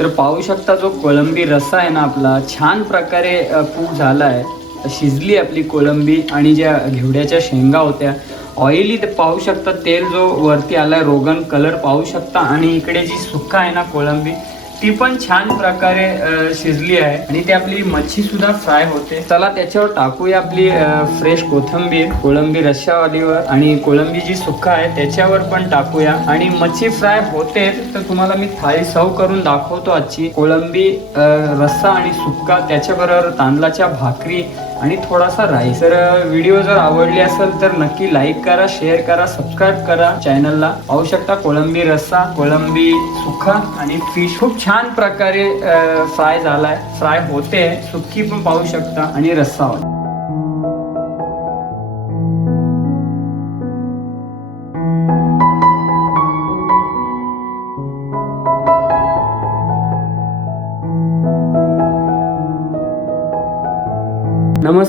तर पाहू शकता जो कोळंबी रस्सा आहे ना आपला छान प्रकारे कूक झाला आहे शिजली आपली कोळंबी आणि ज्या घेवड्याच्या शेंगा होत्या. ऑइली ते पाहू शकता तेल जो वरती आला आहे रोगन कलर पाहू शकता. आणि इकडे जी सुक्का आहे ना कोळंबी ती पण छान प्रकारे शिजली आहे. आणि ती आपली मच्छी सुद्धा फ्राय होते. चला त्याच्यावर टाकूया आपली फ्रेश कोथंबीर कोळंबी रश्शावालीवर आणि कोळंबी जी सुक्का आहे त्याच्यावर पण टाकूया. आणि मच्छी फ्राय होते तर तुम्हाला मी थाळी सर्व करून दाखवतो आजची. कोळंबी रस्सा आणि सुक्का त्याच्याबरोबर तांदळाच्या भाकरी आणि थोडासा राईस तर व्हिडिओ जर आवडली असेल तर नक्की लाईक करा शेअर करा सबस्क्राईब करा चॅनलला पाहू शकता कोळंबी रस्सा कोळंबी सुखा आणि फिश खूप छान प्रकारे फ्राय झालाय. फ्राय होते सुखी पण पाहू शकता आणि रस्सा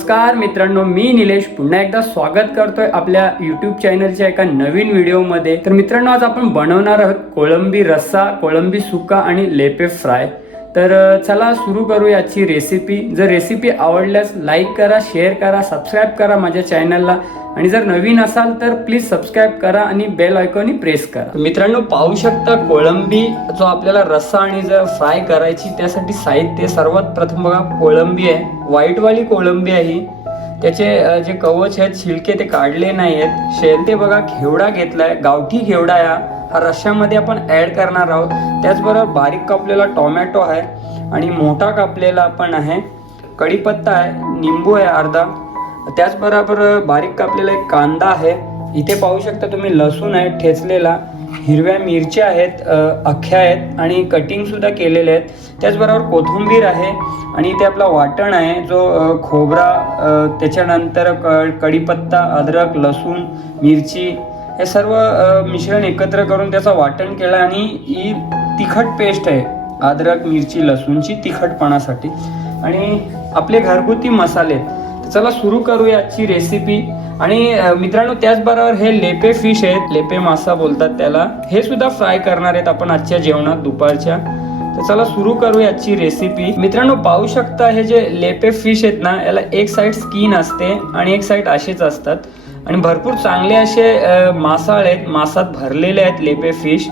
नमस्कार मित्रांनो मी निलेश पुन्हा एकदा स्वागत करतोय आपल्या युट्यूब चॅनलच्या एका नवीन व्हिडिओमध्ये तर मित्रांनो आज आपण बनवणार आहोत कोळंबी रस्सा कोळंबी सुका आणि लेपे फ्राय. तर चला सुरू करू याची रेसिपी जर रेसिपी आवडल्यास लाईक करा शेअर करा सबस्क्राईब करा माझ्या चॅनलला आणि जर नवीन असाल तर प्लीज सबस्क्राईब करा आणि बेल आयकॉनी प्रेस करा. मित्रांनो पाहू शकता कोळंबी जो आपल्याला रस्सा आणि जर फ्राय करायची त्यासाठी साहित्य सर्वात प्रथम बघा कोळंबी आहे. व्हाईटवाली कोळंबी आहे ही. त्याचे जे कवच आहेत छिलके ते काढले नाही आहेत शेल ते बघा घेवडा घेतलाय. गावठी घेवडा या हा रश्श्यामध्ये आपण ॲड करणार आहोत. त्याचबरोबर बारीक कापलेला टोमॅटो आहे आणि मोठा कापलेला पण आहे. कढीपत्ता आहे निंबू आहे अर्धा. त्याचबरोबर बारीक कापलेला एक कांदा आहे. इथे पाहू शकता तुम्ही लसूण आहे ठेचलेला. हिरव्या मिरच्या आहेत अख्ख्या आहेत आणि कटिंगसुद्धा केलेले आहेत. त्याचबरोबर कोथिंबीर आहे आणि इथे आपला वाटण आहे जो खोबरा त्याच्यानंतर क कढीपत्ता अद्रक लसूण मिरची हे सर्व मिश्रण एकत्र करून त्याचं वाटण केलं आणि ही तिखट पेस्ट आहे अद्रक मिरची लसूणची तिखटपणासाठी. आणि आपले घरगुती मसाले तर चला सुरू करूया आजची रेसिपी आणि मित्रांनो त्याचबरोबर हे लेपे फिश आहेत. लेपे मासा बोलतात त्याला. हे सुद्धा फ्राय करणार आहेत आपण आजच्या जेवणात दुपारच्या. तर चला सुरू करूया आजची रेसिपी मित्रांनो पाहू शकता हे जे लेपे फिश आहेत ना याला एक साईड स्किन असते आणि एक साईड असेच असतात. आणि भरपूर चांगले असे मासाळ आहेत मासात भरलेले आहेत लेपे फिश.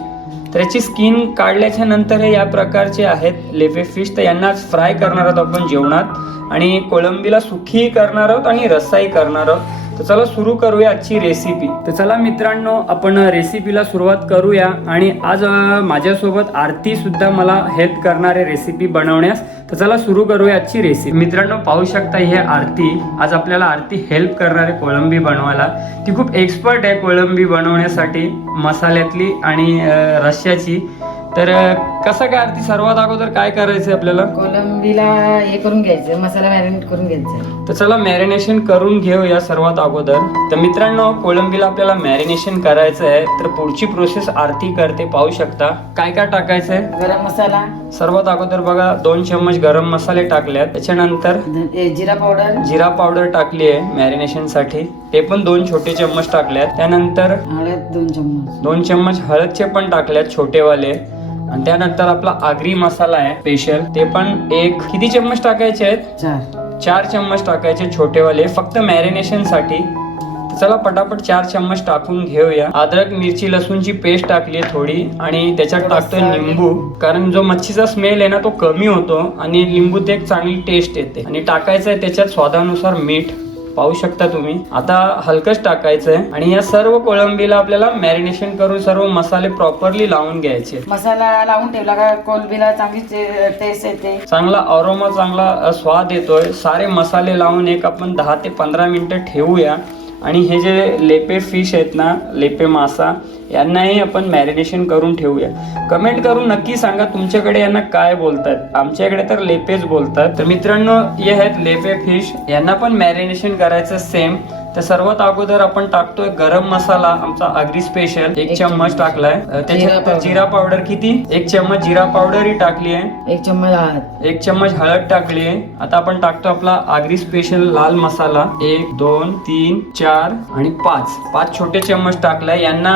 तर याची स्किन काढल्याच्या नंतर हे या प्रकारचे आहेत लेपे फिश. तर यांना फ्राय करणार आहोत आपण जेवणात. आणि कोळंबीला सुखी करणार आहोत आणि रस्साही करणार आहोत. तर चला सुरू करूया आजची रेसिपी तर चला मित्रांनो आपण रेसिपीला सुरुवात करूया आणि आज माझ्यासोबत आरती सुद्धा मला हेल्प करणारे रेसिपी बनवण्यास. तर चला सुरू करूया आजची रेसिपी मित्रांनो पाहू शकता ही आरती. आज आपल्याला आरती हेल्प करणारे कोळंबी बनवायला. ती खूप एक्सपर्ट आहे कोळंबी बनवण्यासाठी मसाल्यातली आणि रश्याची तर कसं काय आरती? सर्वात अगोदर काय करायचं आपल्याला? कोलंबीला हे करून घ्यायचं मसाला मॅरिनेट करून घ्यायचा. तर चला मॅरिनेशन करून घेऊया सर्वात अगोदर. तर मित्रांनो कोळंबीला आपल्याला मॅरिनेशन करायचं आहे. तर पुढची प्रोसेस आरती करते पाहू शकता. काय काय टाकायचं आहे गरम मसाला. सर्वात अगोदर बघा दोन चम्मच गरम मसाले टाकल्यात. त्याच्यानंतर ध- हे जिरा पावडर जिरा पावडर टाकली आहे मॅरिनेशनसाठी. ते पण दोन छोटे चम्मच टाकल्यात. त्यानंतर हळद दोन चम्मच. दोन चम्मच हळदचे पण टाकल्यात छोटेवाले. आणि त्यानंतर आपला आगरी मसाला आहे स्पेशल ते पण एक किती चम्मच टाकायचे आहेत? चार. चार चम्मच टाकायचे छोटेवाले फक्त मॅरिनेशनसाठी. चला पटापट चार चम्मच टाकून घेऊया. अद्रक मिरची लसूणची पेस्ट टाकली थोडी आणि त्याच्यात टाकतोय लिंबू. कारण जो मच्छीचा स्मेल आहे ना तो कमी होतो आणि लिंबूत एक चांगली टेस्ट येते. आणि टाकायचं आहे त्याच्यात स्वादानुसार मीठ. पाहू शकता तुम्ही. आता हलकच टाकायचं आहे आणि या सर्व कोळंबीला आपल्याला मॅरिनेशन करून सर्व मसाले प्रॉपरली लावून घ्यायचे. मसाला लावून ठेवला का? कोलंबीला चांगली टेस्ट येते. चांगला अरोमा चांगला स्वाद येतोय. सारे मसाले लावून एक आपण दहा ते पंधरा मिनिटं ठेवूया. आणि हे जे लेपे फिश आहेत ना लेपे मासा यांनाही आपण मॅरिनेशन करून ठेवूया. कमेंट करून नक्की सांगा तुमच्याकडे यांना काय बोलतात. आमच्याकडे तर लेपेच बोलतात. तर मित्रांनो हे आहेत लेपे फिश यांना पण मॅरिनेशन करायचं सेम तर सर्वात अगोदर आपण टाकतोय गरम मसाला आमचा आगरी स्पेशल एक चम्मच. टाकलाय. त्याच्यानंतर पावडर. जिरा पावडर किती? एक चम्मच जिरा पावडर ही टाकली आहे. एक चम्मच हळद. एक चम्मच हळद टाकली आहे. आता आपण टाकतो आपला आगरी स्पेशल लाल मसाला. एक दोन तीन चार आणि पाच. पाच छोटे चम्मच टाकलाय. यांना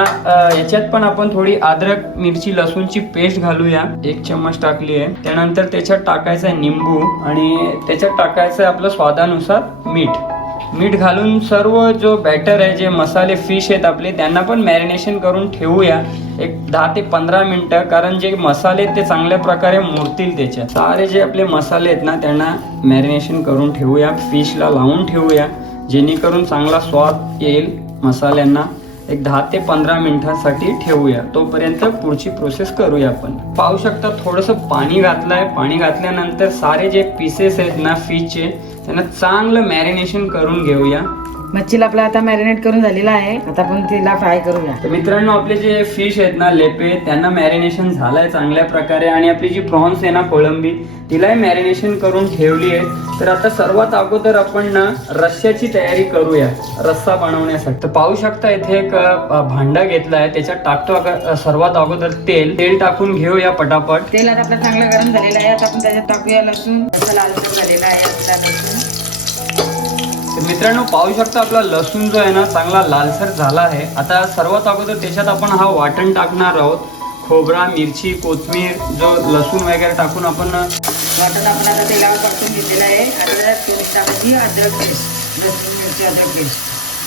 याच्यात पण आपण थोडी अद्रक मिरची लसूणची पेस्ट घालूया. एक चम्मच टाकली आहे. त्यानंतर त्याच्यात टाकायचं आहे निंबू आणि त्याच्यात टाकायचं आहे आपलं स्वादानुसार मीठ. मीठ घालून सर्व जो बॅटर आहे जे मसाले फिश आहेत आपले त्यांना पण मॅरिनेशन करून ठेवूया. एक दहा ते पंधरा मिनटं कारण जे मसाले आहेत ते चांगल्या प्रकारे मुरतील त्याच्यात. सारे जे आपले मसाले आहेत ना त्यांना मॅरिनेशन करून ठेवूया. फिशला लावून ठेवूया जेणेकरून चांगला स्वाद येईल मसाल्यांना. एक दहा ते पंधरा मिनिटांसाठी ठेवूया. तोपर्यंत पुढची प्रोसेस करूया आपण. पाहू शकता थोडंसं पाणी घातलं आहे पाणी घातल्यानंतर सारे जे पीसेस आहेत ना फिशचे त्यांना चांगलं मॅरिनेशन करून घेऊया. मच्छीला आपला आता मॅरिनेट करून झालेला आहे. आता आपण तिला फ्राय करूया. तर मित्रांनो आपले जे फिश आहेत ना लेपे त्यांना मॅरिनेशन झालंय चांगल्या प्रकारे आणि आपली जी प्रॉन्स आहे ना कोळंबी तिलाही मॅरिनेशन करून ठेवली आहे. तर आता सर्वात अगोदर आपण ना रश्श्याची तयारी करूया रस्सा बनवण्यासाठी. तर पाहू शकता इथे एक भांडा घेतला आहे. त्याच्यात टाकतो सर्वात अगोदर तेल. तेल टाकून घेऊया पटापट. तेल आता आपलं चांगलं गरम झालेलं आहे. आता आपण त्याच्यात टाकूया लसूण. लालसर झालेला आहे. तर मित्रांनो पाहू शकता आपला लसूण जो आहे ना चांगला लालसर झाला आहे. आता सर्वात अगोदर त्याच्यात आपण हा वाटण टाकणार आहोत. खोबरा मिरची कोथमीर जो लसूण वगैरे टाकून आपण वाटण आपण आता तेलावर परतून घेतलेलं आहे. आता त्याच्यात पेस्ट टाकायची अद्रक पेस्ट. लसूण मिरची अद्रक पेस्ट.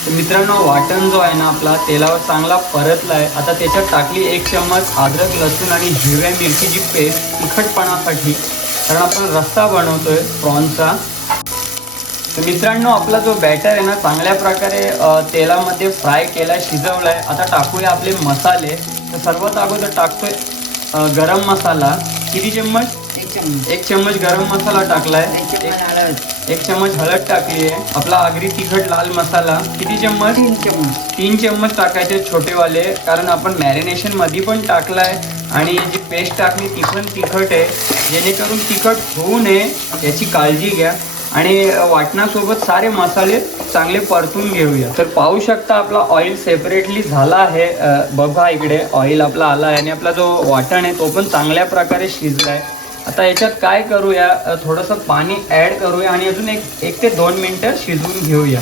तर मित्रांनो वाटण जो आहे ना आपला तेलावर चांगला परतला आहे आता त्याच्यात टाकली एक चम्मच अद्रक लसूण आणि हिरव्या मिरचीची पेस्ट तिखटपणासाठी. कारण आपण रस्सा बनवतोय प्रॉन्सचा तर मित्रांनो आपला जो बॅटर आहे ना चांगल्या प्रकारे तेलामध्ये फ्राय केलाय शिजवलाय. आता टाकूया आपले मसाले. तर सर्वात अगोदर टाकतोय गरम मसाला. किती चम्मच? एक चम्मच. एक चम्मच गरम मसाला टाकलाय. एक एक- चम्मच हळद. एक चम्मच हळद टाकली आहे आपला आगरी तिखट लाल मसाला. किती चम्मच? तीन चम्मच. तीन चम्मच टाकायचे छोटेवाले कारण आपण मॅरिनेशनमध्ये पण टाकलाय. आणि जी पेस्ट टाकली ती पण तिखट आहे. जेणेकरून तिखट होऊ नये याची काळजी घ्या. आणि वाटणासोबत सारे मसाले चांगले परतून घेऊया. तर पाहू शकता आपला ऑइल सेपरेटली झाला आहे. बघा इकडे ऑइल आपला आला आहे आणि आपला जो वाटण आहे तो पण चांगल्या प्रकारे शिजलाय. आता याच्यात काय करूया? थोडंसं पाणी ॲड करूया आणि अजून एक एक ते दोन मिनटं शिजवून घेऊया.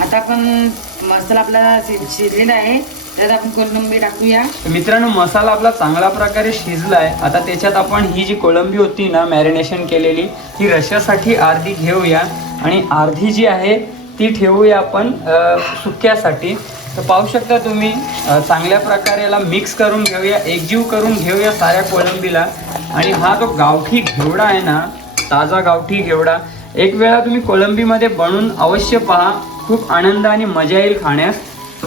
आता आपण मसाला आपला शिजलेला आहे. त्यात आपण कोलंबी टाकूया. मित्रांनो मसाला आपला चांगल्या प्रकारे शिजलाय. आता त्याच्यात आपण ही जी कोळंबी होती ना मॅरिनेशन केलेली ही रश्यासाठी अर्धी घेऊया. आणि अर्धी जी आहे ती ठेवूया आपण सुक्यासाठी तर पाहू शकता तुम्ही चांगल्या प्रकारे याला मिक्स करून घेऊया एकजीव करून घेऊया साऱ्या कोळंबीला आणि हा जो गावठी घेवडा आहे ना ताजा गावठी घेवडा एक वेळा तुम्ही कोलंबीमध्ये बनवून अवश्य पहा. खूप आनंद आणि मजा येईल खाण्यास.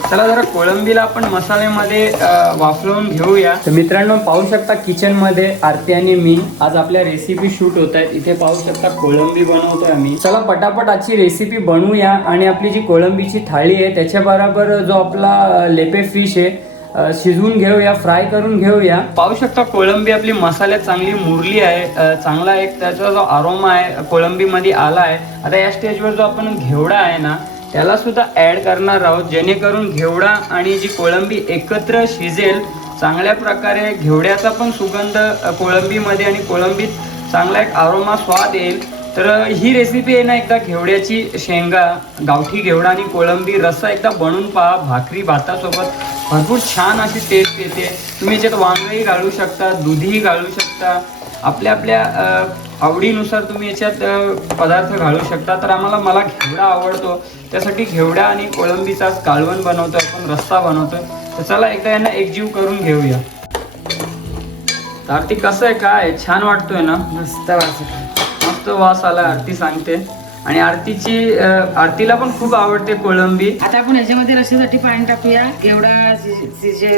चला जरा कोळंबीला आपण मसाल्यामध्ये अ, वाफलवून घेऊया. तर मित्रांनो पाहू शकता किचनमध्ये आरती आणि मी. आज आपल्या रेसिपी शूट होत आहेत इथे पाहू शकता कोळंबी बनवतोय आम्ही. चला पटापट आजची रेसिपी बनवूया आणि आपली जी कोळंबीची थाळी आहे त्याच्या बरोबर जो आपला लेपे फिश आहे शिजवून घेऊया फ्राय करून घेऊया. पाहू शकता कोळंबी आपली मसाल्यात चांगली मुरली आहे चांगला एक त्याचा जो आरोमा आहे कोळंबीमध्ये आला आहे. आता या स्टेजवर जो आपण घेवडा आहे ना त्याला सुद्धा ॲड करणार आहोत. जेणेकरून घेवडा आणि जी कोळंबी एकत्र शिजेल चांगल्या प्रकारे घेवड्याचा पण सुगंध कोळंबीमध्ये आणि कोळंबीत चांगला एक आरोमा स्वाद येईल. तर ही रेसिपी आहे ना एकदा घेवड्याची शेंगा गावठी घेवडा आणि कोळंबी रस्सा एकदा बनवून पहा भाकरी भातासोबत. भरपूर छान अशी टेस्ट येते. तुम्ही याच्यात वांगही घालू शकता दुधीही घालू शकता. आपल्या आपल्या आवडीनुसार तुम्ही याच्यात पदार्थ घालू शकता तर आम्हाला मला घेवडा आवडतो त्यासाठी घेवडा आणि कोळंबीचा कालवण बनवतो आपण रस्सा बनवतो तर चला एकदा यांना एकजीव करून घेऊया तर आरती कसं आहे काय छान वाटतोय ना मस्त वास. मस्त वास आला आरती सांगते आणि आरतीची आरतीला पण खूप आवडते कोळंबी आता आपण याच्यामध्ये रस्त्यासाठी पाणी टाकूया एवढा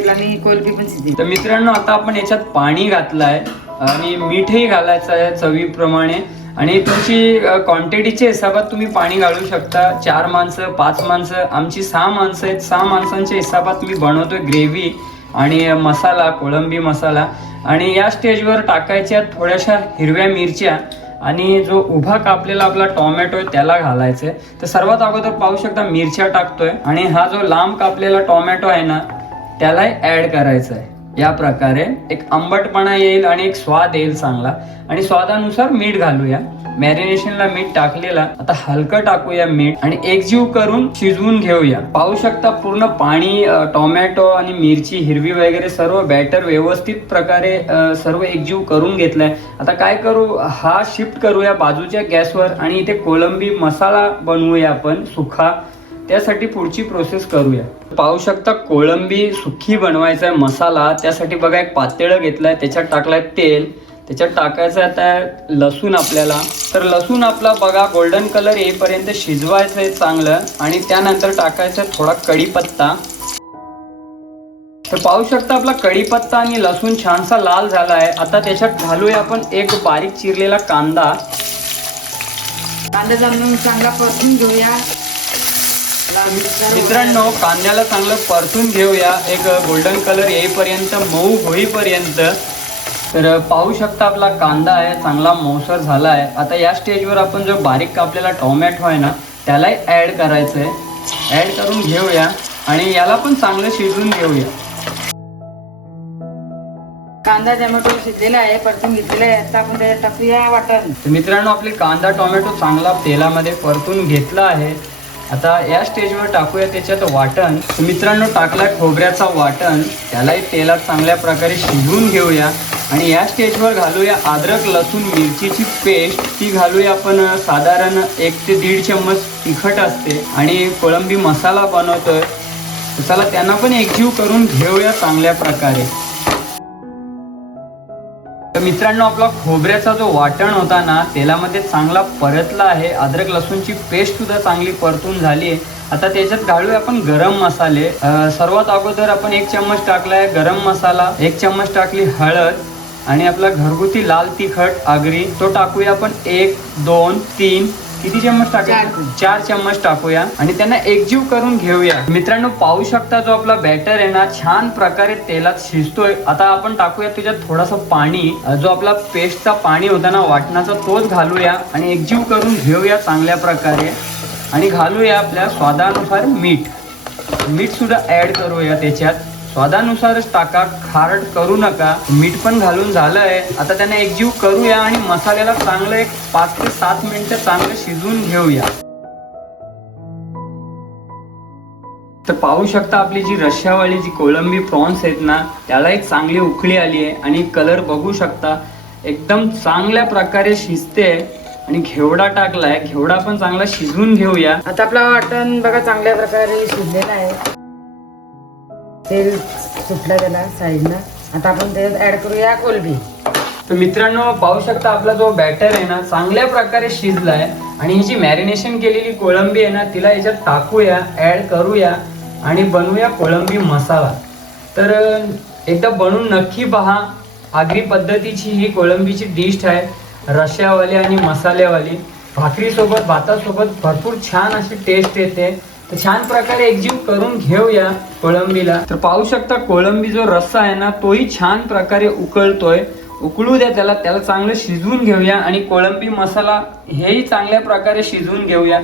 आणि कोलंबी पण तर मित्रांनो आता आपण याच्यात पाणी घातलंय आणि मीठही घालायचं आहे चवीप्रमाणे. आणि तुमची क्वांटिटीच्या हिशोबात तुम्ही पाणी घालू शकता. चार माणसं पाच माणसं आमची सहा माणसं आहेत. सहा माणसांच्या हिशोबात मी बनवतोय ग्रेव्ही आणि मसाला कोळंबी मसाला. आणि या स्टेजवर टाकायच्या थोड्याशा हिरव्या मिरच्या आणि जो उभा कापलेला आपला टॉमॅटो आहे त्याला घालायचं आहे. तर सर्वात अगोदर पाहू शकता मिरच्या टाकतोय आणि हा जो लांब कापलेला टॉमॅटो आहे ना त्यालाही ऍड करायचा आहे. या प्रकारे एक आंबटपणा येईल आणि एक स्वाद येईल चांगला. आणि स्वादानुसार मीठ घालूया. मॅरिनेशनला मीठ टाकलेला. आता हलकं टाकूया मीठ आणि एकजीव करून शिजवून घेऊया. पाहू शकता पूर्ण पाणी टोमॅटो आणि मिरची हिरवी वगैरे सर्व बॅटर व्यवस्थित प्रकारे सर्व एकजीव करून घेतलाय. आता काय करू? हा शिफ्ट करूया बाजूच्या गॅसवर आणि इथे कोलंबी मसाला बनवूया आपण सुखा. त्यासाठी पुढची प्रोसेस करूया. पाहू शकता कोळंबी सुखी बनवायचा आहे मसाला. त्यासाठी बघा एक पातेळं घेतलंय त्याच्यात टाकलाय तेल. त्याच्यात टाकायचं आता लसूण आपल्याला. तर लसूण आपला बघा गोल्डन कलर येईपर्यंत शिजवायचं आहे चांगलं आणि त्यानंतर टाकायचं थोडा कढीपत्ता. तर पाहू शकता आपला कढीपत्ता आणि लसूण छानसा लाल झाला आहे आता त्याच्यात घालूया आपण एक बारीक चिरलेला कांदा. कांदा जमून चांगला परतून घेऊया. मित्रांनो कांद्याला चांगलं परतून घेऊया. एक गोल्डन कलर येईपर्यंत मऊ होईपर्यंत. तर पाहू शकता आपला कांदा आहे चांगला मऊसर झाला आहे आता या स्टेजवर आपण जो बारीक कापलेला टोमॅटो आहे ना त्यालाही ॲड करायचं आहे ॲड करून घेऊया आणि याला पण चांगलं शिजवून घेऊया. कांदा टोमॅटो शिजलेला आहे परतून घेतलेला आहे. आता आपण त्याच्यात टाकूया वाटण. तर मित्रांनो आपली कांदा टोमॅटो चांगला तेलामध्ये परतून घेतला आहे. आता या स्टेजवर टाकूया त्याच्यात वाटण. मित्रांनो टाकला खोबऱ्याचा वाटण. त्यालाही तेलात चांगल्या प्रकारे शिजवून घेऊया. आणि या स्टेजवर घालूया अद्रक लसूण मिरचीची पेस्ट. ती घालूया आपण साधारण एक ते दीड चम्मच तिखट असते. आणि कोळंबी मसाला बनवतोय. मसाला चला त्यांना पण एकजीव करून घेऊया चांगल्या प्रकारे. तर मित्रांनो आपला खोबऱ्याचा जो वाटण होता ना तेलामध्ये चांगला परतला आहे. अद्रक लसूणची पेस्ट सुद्धा चांगली परतून झाली आहे. आता त्याच्यात घालूया आपण गरम मसाले. सर्वात अगोदर आपण एक चम्मच टाकलाय गरम मसाला एक चम्मच टाकली हळद आणि आपला घरगुती लाल तिखट आगरी. तो टाकूया आपण एक दोन तीन किती चम्मच टाकूया चार. चम्मच टाकूया. आणि त्यांना एकजीव करून घेऊया. मित्रांनो पाहू शकता जो आपला बॅटर आहे ना छान प्रकारे तेलात शिजतोय. आता आपण टाकूया त्याच्यात थोडासा पाणी. जो आपला पेस्टचा पाणी होता ना वाटणाचा तोच घालूया. आणि एकजीव करून घेऊया चांगल्या प्रकारे. आणि घालूया आपल्या स्वादानुसार मीठ. मीठ सुद्धा ऍड करूया त्याच्यात. स्वादानुसारच टाका खारट करू नका. मीठ पण घालून झालं आहे आता त्यांना एकजीव करूया आणि मसाल्याला चांगलं एक पाच ते सात मिनिटं चांगलं शिजवून घेऊया. तर पाहू शकता आपली जी रश्यावाली जी कोळंबी प्रॉन्स आहेत ना त्याला एक चांगली उकळी आली आहे आणि कलर बघू शकता. एकदम चांगल्या प्रकारे शिजते आणि घेवडा टाकलाय. घेवडा पण चांगला शिजवून घेऊया. आता आपला वाटण बघा चांगल्या प्रकारे शिजलेला आहे. तेल सुटलं त्याला साईडनं. आता आपण त्याच्यात ऍड करूया कोलबी. तर मित्रांनो पाहू शकता आपला जो बॅटर आहे ना चांगल्या प्रकारे शिजला आहे आणि ही जी मॅरिनेशन केलेली कोळंबी आहे ना तिला याच्यात टाकूया ऍड करूया आणि बनवूया कोळंबी मसाला. तर एकदा बनवून नक्की पहा. आगरी पद्धतीची ही कोळंबीची डिश आहे. रश्यावाली आणि मसाल्यावाली. भाकरीसोबत भातासोबत भरपूर छान अशी टेस्ट येते. तर छान प्रकारे एकजीव करून घेऊया कोळंबीला. तर पाहू शकता कोळंबी जो रस्सा आहे ना तोही छान प्रकारे उकळतोय. उकळू द्या त्याला त्याला चांगलं शिजवून घेऊया आणि कोळंबी मसाला हेही चांगल्या प्रकारे शिजवून घेऊया.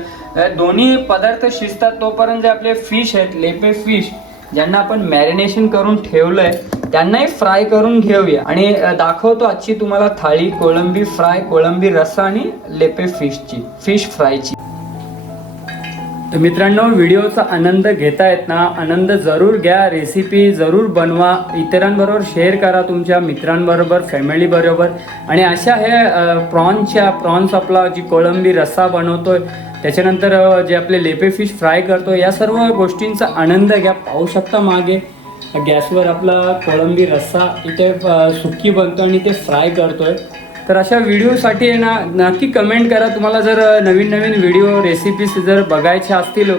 दोन्ही पदार्थ शिजतात तोपर्यंत जे आपले फिश आहेत लेपे फिश ज्यांना आपण मॅरिनेशन करून ठेवलंय त्यांनाही फ्राय करून घेऊया. आणि दाखवतो आजची तुम्हाला थाळी कोळंबी फ्राय कोळंबी रस्सा आणि लेपे फिशची फिश फ्रायची तर मित्रांनो व्हिडिओचा आनंद घेतायत ना आनंद जरूर घ्या रेसिपी जरूर बनवा इतरांबरोबर शेअर करा तुमच्या मित्रांबरोबर फॅमिलीबरोबर आणि अशा हे प्रॉन्सच्या प्रॉन्स आपला जी कोळंबी रस्सा बनवतोय त्याच्यानंतर जे आपले लेपे फिश फ्राय करतो या सर्व गोष्टींचा आनंद घ्या पाहू शकता मागे. गॅसवर आपला कोळंबी रस्सा इथे सुकी बनतो आणि ते फ्राय करतोय. तर अशा व्हिडिओसाठी ना नक्की कमेंट करा. तुम्हाला जर नवीन नवीन व्हिडिओ रेसिपीज जर बघायच्या असतील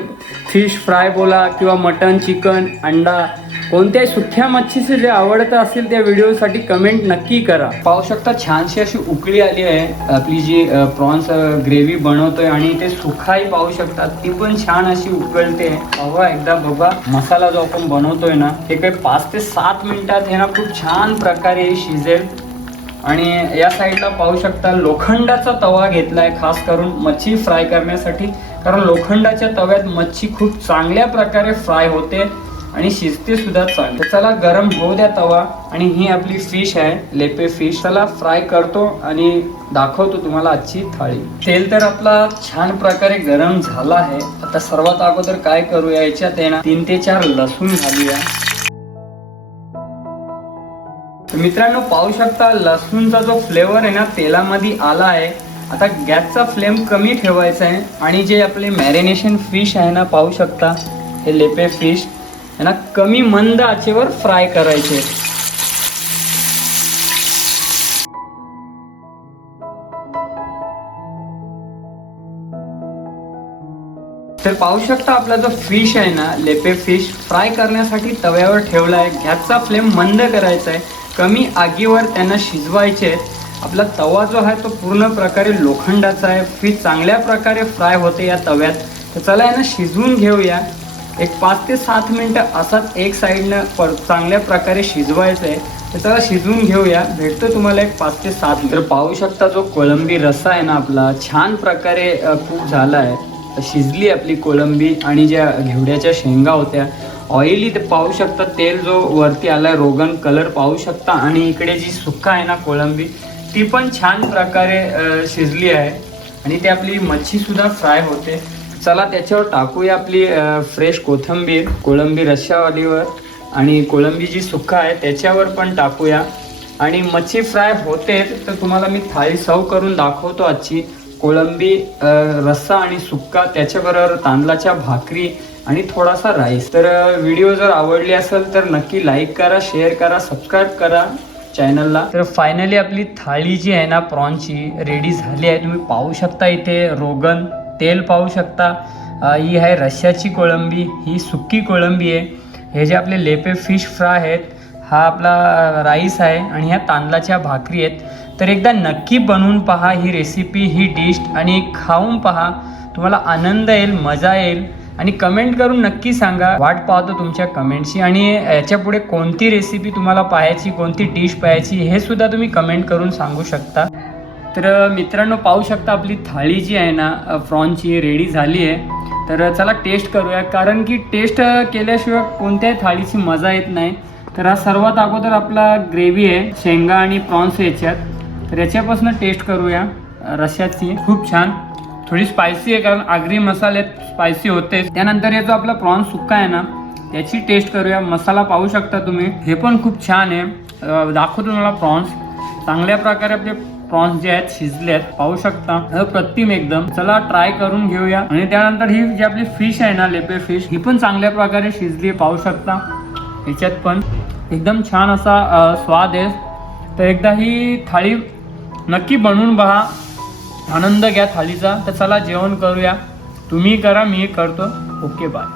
फिश फ्राय बोला किंवा मटन चिकन अंडा कोणत्याही सुख्या मच्छीचे जे आवडतं असेल त्या व्हिडिओसाठी कमेंट नक्की करा. पाहू शकता छानशी अशी उकळी आली आहे. आपली जी प्रॉन्स ग्रेव्ही बनवतोय आणि ते सुखाही पाहू शकता ती पण छान अशी उकळते. बघा एकदा बघा मसाला जो आपण बनवतोय ना ते काही पाच ते सात मिनिटात हे ना खूप छान प्रकारे शिजेल. आणि या साईडला पाहू शकता लोखंडाचा तवा घेतलाय खास करून मच्छी फ्राय करण्यासाठी. कारण लोखंडाच्या तव्यात मच्छी खूप चांगल्या प्रकारे फ्राय होते आणि शिजते सुद्धा चांगले. चला गरम होऊ द्या तवा आणि ही आपली फिश आहे लेपे फिश. चला फ्राय करतो आणि दाखवतो तुम्हाला आजची थाळी. तेल तर आपला छान प्रकारे गरम झाला आहे. आता सर्वात अगोदर काय करूया याच्यात येणार ना तीन ते चार लसूण घालूया. मित्रांनो पाहू शकता लसूणचा जो फ्लेवर आहे ना तेलामध्ये आला आहे. आता गॅसचा फ्लेम कमी ठेवायचा आहे. आणि जे आपले मॅरिनेशन फिश आहे ना पाहू शकता हे लेपे फिश यांना कमी मंद आचेवर फ्राय करायचे. तर पाहू शकता आपला जो फिश आहे ना लेपे फिश फ्राय करण्यासाठी तव्यावर ठेवला आहे. गॅसचा फ्लेम मंद करायचा आहे. कमी आगीवर त्यांना शिजवायचे. आपला तवा जो आहे तो पूर्ण प्रकारे लोखंडाचा आहे. फी चांगल्या प्रकारे फ्राय होते या तव्यात. तर चला यांना शिजवून घेऊया. एक पाच ते सात मिनटं असाच एक साईडनं पर चांगल्या प्रकारे शिजवायचं आहे तर चला शिजवून घेऊया. भेटतो तुम्हाला एक पाच ते सात तर पाहू शकता जो कोळंबी रस्सा आहे ना आपला छान प्रकारे खूप झाला आहे शिजली आपली कोळंबी आणि ज्या घेवड्याच्या शेंगा होत्या ऑइली ते पाहू शकता तेल जो वरती आलाय रोगन कलर पाहू शकता. आणि इकडे जी सुक्का आहे ना कोळंबी ती पण छान प्रकारे शिजली आहे. आणि ते आपली मच्छी सुद्धा फ्राय होते. चला त्याच्यावर टाकूया आपली फ्रेश कोथिंबीर कोळंबी रश्शावालीवर आणि कोळंबी जी सुक्का आहे त्याच्यावर पण टाकूया. आणि मच्छी फ्राय होते तर तुम्हाला मी थाळी सर्व करून दाखवतो आजची. कोळंबी रस्सा आणि सुक्का त्याच्याबरोबर तांदळाच्या भाकरी आणि थोडासा राईस तर व्हिडिओ जर आवडली असेल तर नक्की लाईक करा शेअर करा सबस्क्राईब करा चॅनलला तर फायनली आपली थाळी जी आहे ना प्रॉनची रेडी झाली आहे. तुम्ही पाहू शकता इथे रोगन तेल पाहू शकता. ही आहे रश्श्याची कोळंबी ही सुक्की कोळंबी आहे. हे जे आपले लेपे फिश फ्राय आहेत हा आपला राईस आहे आणि ह्या तांदळाच्या भाकरी आहेत. तर एकदा नक्की बनवून पहा ही रेसिपी ही डिश आणि खाऊन पहा. तुम्हाला आनंद येईल मजा येईल. आणि कमेंट करून नक्की सांगा. वाट पाहतो तुमच्या कमेंटची आणि याच्यापुढे कोणती रेसिपी तुम्हाला पाहायची कोणती डिश पाहायची हे सुद्धा तुम्ही कमेंट करून सांगू शकता. तर मित्रांनो पाहू शकता आपली थाळी जी आहे ना फ्रॉनची रेडी झाली आहे. तर चला टेस्ट करूया. कारण की टेस्ट केल्याशिवाय कोणत्याही थाळीची मजा येत नाही. तर हा सर्वात अगोदर आपला ग्रेव्ही आहे शेंगा आणि प्रॉन्स याच्यात. तर याच्यापासून टेस्ट करूया रश्याची. खूप छान. थोडी स्पायसी आहे कारण आगरी मसाले स्पायसी होते. त्यानंतर हे जो आपला प्रॉन्स सुक्का आहे ना त्याची टेस्ट करूया. मसाला पाहू शकता तुम्ही. हे पण खूप छान आहे. दाखवतो तुम्हाला प्रॉन्स चांगल्या प्रकारे आपले प्रॉन्स जे आहेत शिजले आहेत पाहू शकता. अप्रतिम एकदम. चला ट्राय करून घेऊया. आणि त्यानंतर ही जी आपली फिश आहे ना लेपे फिश ही पण चांगल्या प्रकारे शिजली आहे पाहू शकता. ह्याच्यात पण एकदम छान असा स्वाद आहे. तर एकदा ही थाळी नक्की बनवून पहा आनंद घ्या थाळीचा तर चला जेवण करूया. तुम्ही करा मी करतो. Okay bye